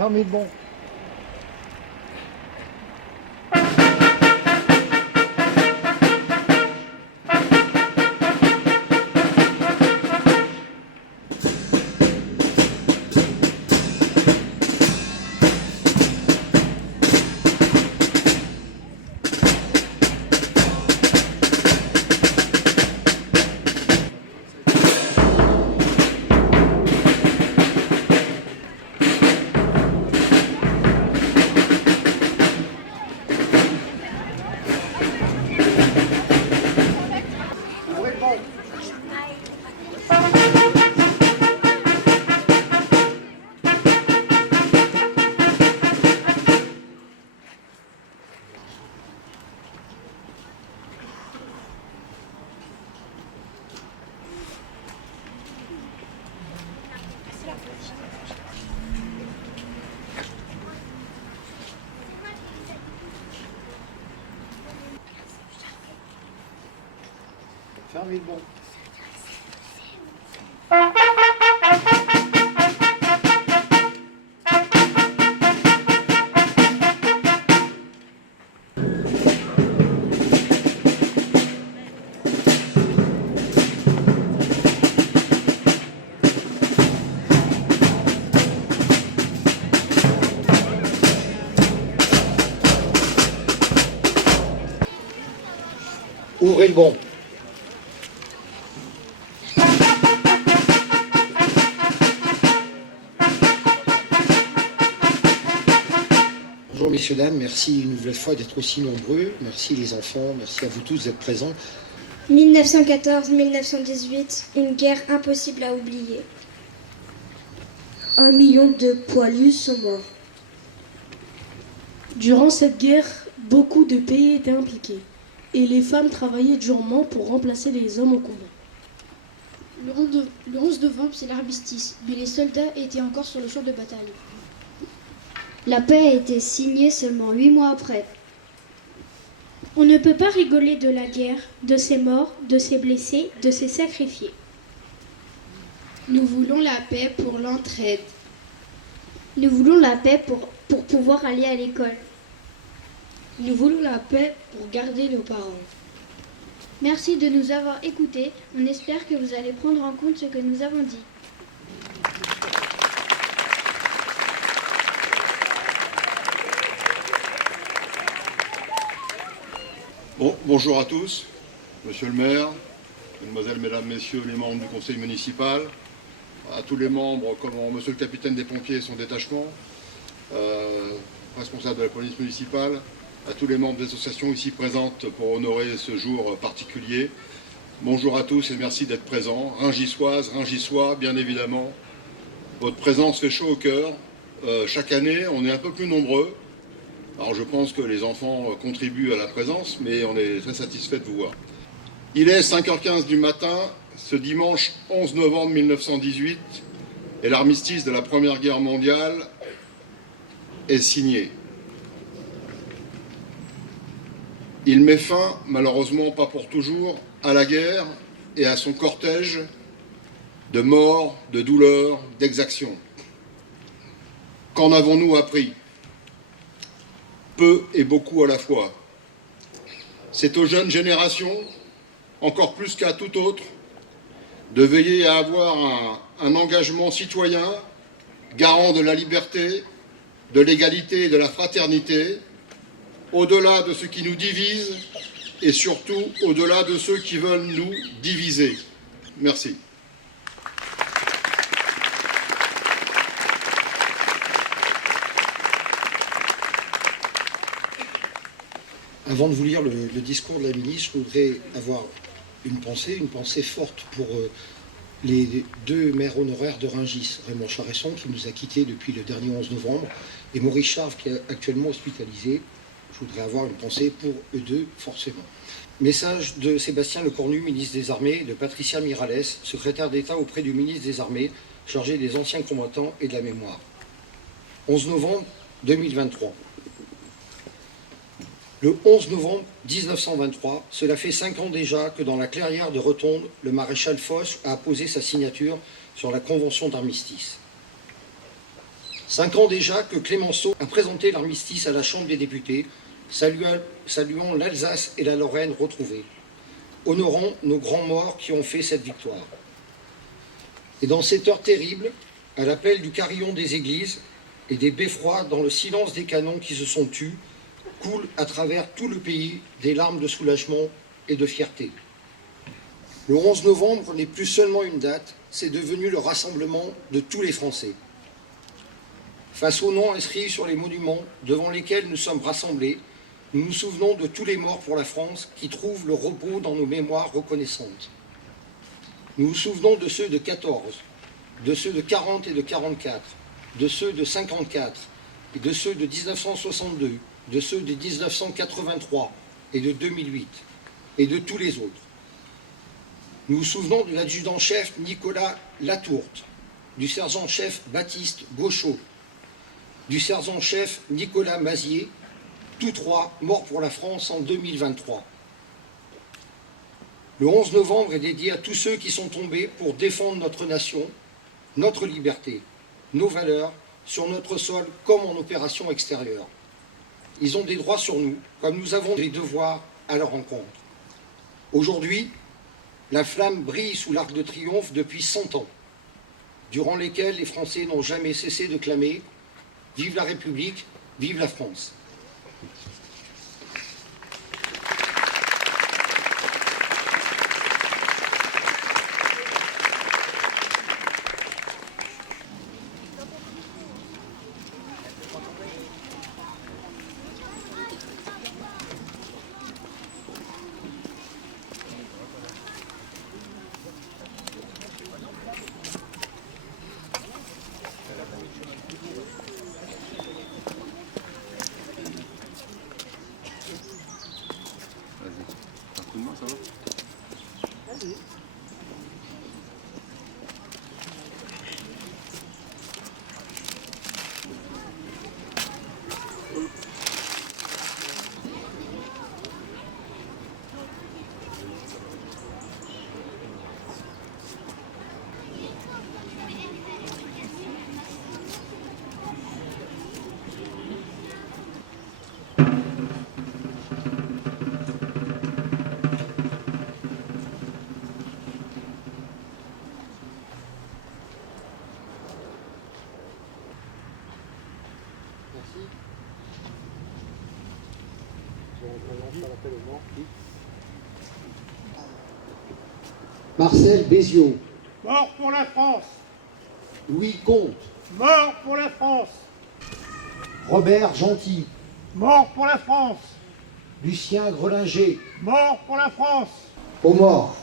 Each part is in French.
Fermez le bon. Fermez le bon. Ouvrez le bon. Bonjour messieurs, dames, merci une nouvelle fois d'être aussi nombreux. Merci les enfants, merci à vous tous d'être présents. 1914-1918, une guerre impossible à oublier. 1 million de poilus sont morts. Durant cette guerre, beaucoup de pays étaient impliqués et les femmes travaillaient durement pour remplacer les hommes au combat. Le 11 novembre, c'est l'armistice, mais les soldats étaient encore sur le champ de bataille. La paix a été signée seulement 8 mois après. On ne peut pas rigoler de la guerre, de ses morts, de ses blessés, de ses sacrifiés. Nous voulons la paix pour l'entraide. Nous voulons la paix pour pouvoir aller à l'école. Nous voulons la paix pour garder nos parents. Merci de nous avoir écoutés. On espère que vous allez prendre en compte ce que nous avons dit. Bonjour à tous, monsieur le maire, mesdemoiselles, mesdames, messieurs les membres du conseil municipal, à tous les membres, comme monsieur le capitaine des pompiers et son détachement, responsable de la police municipale, à tous les membres des associations ici présentes pour honorer ce jour particulier. Bonjour à tous et merci d'être présents. Ringissoises, Ringissois, bien évidemment. Votre présence fait chaud au cœur. Chaque année, on est un peu plus nombreux. Alors je pense que les enfants contribuent à la présence, mais on est très satisfait de vous voir. Il est 5h15 du matin, ce dimanche 11 novembre 1918, et l'armistice de la Première Guerre mondiale est signé. Il met fin, malheureusement pas pour toujours, à la guerre et à son cortège de morts, de douleurs, d'exactions. Qu'en avons-nous appris ? Peu et beaucoup à la fois. C'est aux jeunes générations, encore plus qu'à tout autre, de veiller à avoir un engagement citoyen, garant de la liberté, de l'égalité et de la fraternité, au-delà de ce qui nous divise et surtout au-delà de ceux qui veulent nous diviser. Merci. Avant de vous lire le discours de la ministre, je voudrais avoir une pensée forte pour les deux maires honoraires de Rungis, Raymond Charesson qui nous a quittés depuis le dernier 11 novembre et Maurice Charve qui est actuellement hospitalisé. Je voudrais avoir une pensée pour eux deux, forcément. Message de Sébastien Lecornu, ministre des Armées, de Patricia Miralles, secrétaire d'État auprès du ministre des Armées, chargé des anciens combattants et de la mémoire. 11 novembre 2023. Le 11 novembre 1923, cela fait 5 ans déjà que dans la clairière de Rotonde, le maréchal Foch a apposé sa signature sur la convention d'armistice. 5 ans déjà que Clémenceau a présenté l'armistice à la Chambre des députés, saluant l'Alsace et la Lorraine retrouvées. Honorons nos grands morts qui ont fait cette victoire. Et dans cette heure terrible, à l'appel du carillon des églises et des beffrois, dans le silence des canons qui se sont tus, coulent à travers tout le pays des larmes de soulagement et de fierté. Le 11 novembre n'est plus seulement une date, c'est devenu le rassemblement de tous les Français. Face aux noms inscrits sur les monuments devant lesquels nous sommes rassemblés, nous nous souvenons de tous les morts pour la France qui trouvent le repos dans nos mémoires reconnaissantes. Nous nous souvenons de ceux de 14, de ceux de 40 et de 44, de ceux de 54, et de ceux de 1962, de ceux de 1983 et de 2008, et de tous les autres. Nous nous souvenons de l'adjudant-chef Nicolas Latourte, du sergent-chef Baptiste Gauchot, du sergent-chef Nicolas Mazier, tous trois morts pour la France en 2023. Le 11 novembre est dédié à tous ceux qui sont tombés pour défendre notre nation, notre liberté, nos valeurs, sur notre sol comme en opération extérieure. Ils ont des droits sur nous, comme nous avons des devoirs à leur encontre. Aujourd'hui, la flamme brille sous l'Arc de Triomphe depuis 100 ans, durant lesquels les Français n'ont jamais cessé de clamer « Vive la République, vive la France ». Marcel Béziot. Mort pour la France. Louis Comte. Mort pour la France. Robert Gentil. Mort pour la France. Lucien Grelinger. Mort pour la France. Aux morts.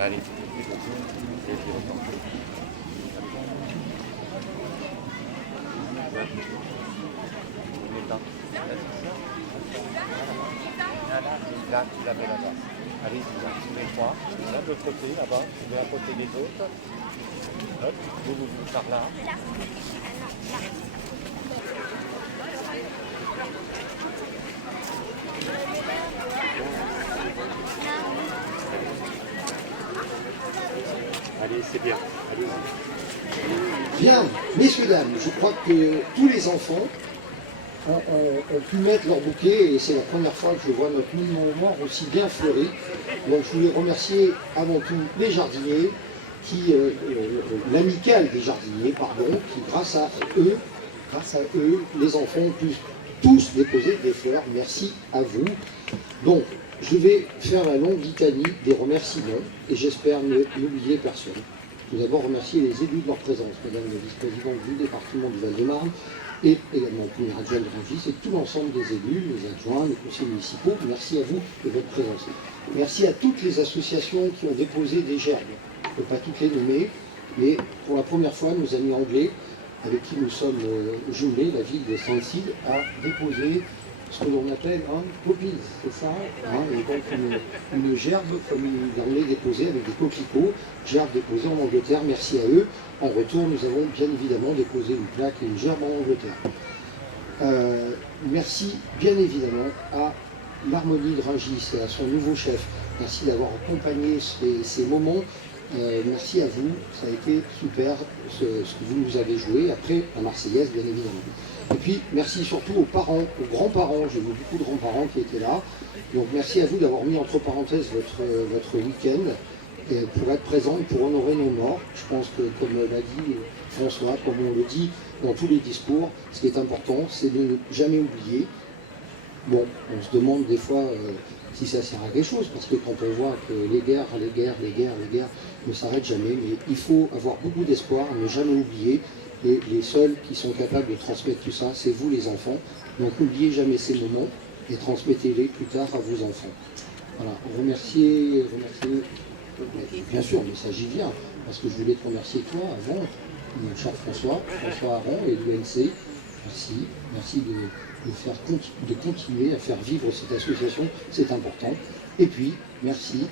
Allez, et puis reportez. Là, tu la mets là-bas. Allez, tous les trois. Là, de l'autre côté, là-bas. Tu mets à côté des autres. Hop, vous par là. Allez, c'est bien. Allez-y. Bien, messieurs, dames, je crois que tous les enfants ont pu mettre leur bouquet et c'est la première fois que je vois notre monument aussi bien fleuri. Donc je voulais remercier avant tout les jardiniers, l'amicale des jardiniers, pardon, qui grâce à eux, les enfants ont pu tous déposer des fleurs. Merci à vous. Donc, je vais faire la longue litanie des remerciements et j'espère n'oublier personne. Tout d'abord remercier les élus de leur présence, Madame la vice-présidente du département du Val-de-Marne et également le premier adjoint de Rungis et tout l'ensemble des élus, les adjoints, les conseillers municipaux. Merci à vous de votre présence. Merci à toutes les associations qui ont déposé des gerbes. Je ne peux pas toutes les nommer, mais pour la première fois, nos amis anglais, avec qui nous sommes jumelés, la ville de Saint-Cid, a déposé ce que l'on appelle un poppies, c'est ça, et donc une gerbe comme ils l'ont déposée avec des coquelicots, gerbe déposée en Angleterre, merci à eux. En retour, nous avons bien évidemment déposé une plaque et une gerbe en Angleterre. Merci bien évidemment à l'Harmonie de Rungis et à son nouveau chef. Merci d'avoir accompagné ces moments. Merci à vous, ça a été super ce que vous nous avez joué, après la Marseillaise bien évidemment. Et puis merci surtout aux parents, aux grands-parents, j'ai vu beaucoup de grands-parents qui étaient là. Donc merci à vous d'avoir mis entre parenthèses votre week-end pour être présents, pour honorer nos morts. Je pense que comme l'a dit François, comme on le dit dans tous les discours, ce qui est important c'est de ne jamais oublier. Bon, on se demande des fois si ça sert à quelque chose, parce que quand on voit que les guerres ne s'arrêtent jamais, mais il faut avoir beaucoup d'espoir, ne jamais oublier, et les seuls qui sont capables de transmettre tout ça, c'est vous les enfants. Donc n'oubliez jamais ces moments et transmettez-les plus tard à vos enfants. Voilà, remercier, bien sûr, mais ça j'y viens, parce que je voulais te remercier toi avant, mon cher François Aron et l'UNC. Merci de continuer à faire vivre cette association, c'est important. Et puis, merci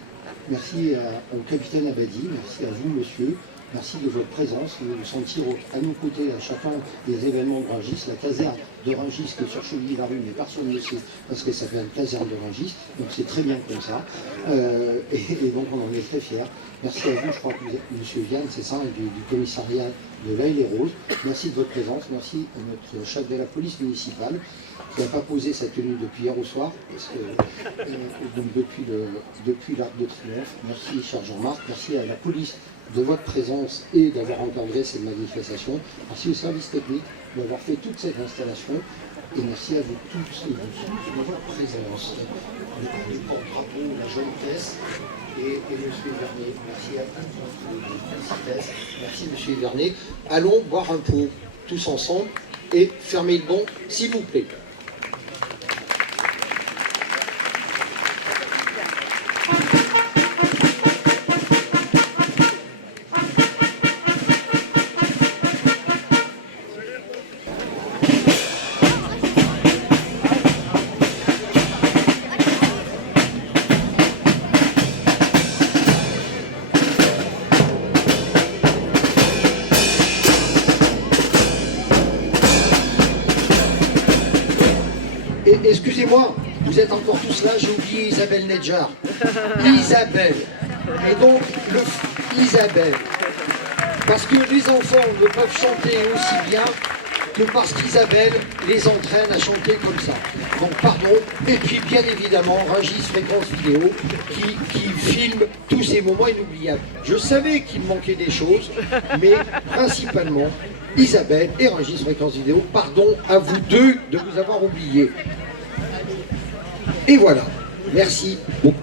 au capitaine Abadi, merci à vous, monsieur, merci de votre présence, de vous sentir à nos côtés à chacun des événements de Rungis, la caserne de Rungis qui est sur Chevilly-la-Rue, mais personne ne sait parce qu'elle s'appelle caserne de Rungis, donc c'est très bien comme ça, et donc on en est très fiers. Merci à vous, je crois que vous êtes monsieur Yann, c'est ça, du commissariat de l'Aille-les-Roses. Merci de votre présence, merci à notre chef de la police municipale qui n'a pas posé sa tenue depuis hier au soir, parce que, donc depuis l'Arc de Triomphe. Merci cher Jean-Marc, merci à la police de votre présence et d'avoir encadré cette manifestation. Merci au service technique d'avoir fait toute cette installation. Et merci à vous tous et vous tous de votre présence. Le porte-drapeau, la jeune Tess et M. Vernet. Merci à tous. Merci M. Vernet. Allons boire un pot tous ensemble et fermez le banc, s'il vous plaît. Excusez-moi, vous êtes encore tous là, j'ai oublié Isabelle Nedjar. Isabelle. Et donc, Isabelle. Parce que les enfants ne peuvent chanter aussi bien que parce qu'Isabelle les entraîne à chanter comme ça. Donc pardon. Et puis bien évidemment, Rungis Fréquence Vidéo qui filme tous ces moments inoubliables. Je savais qu'il manquait des choses, mais principalement Isabelle et Rungis Fréquence Vidéo, pardon à vous deux de vous avoir oublié. Et voilà, merci beaucoup.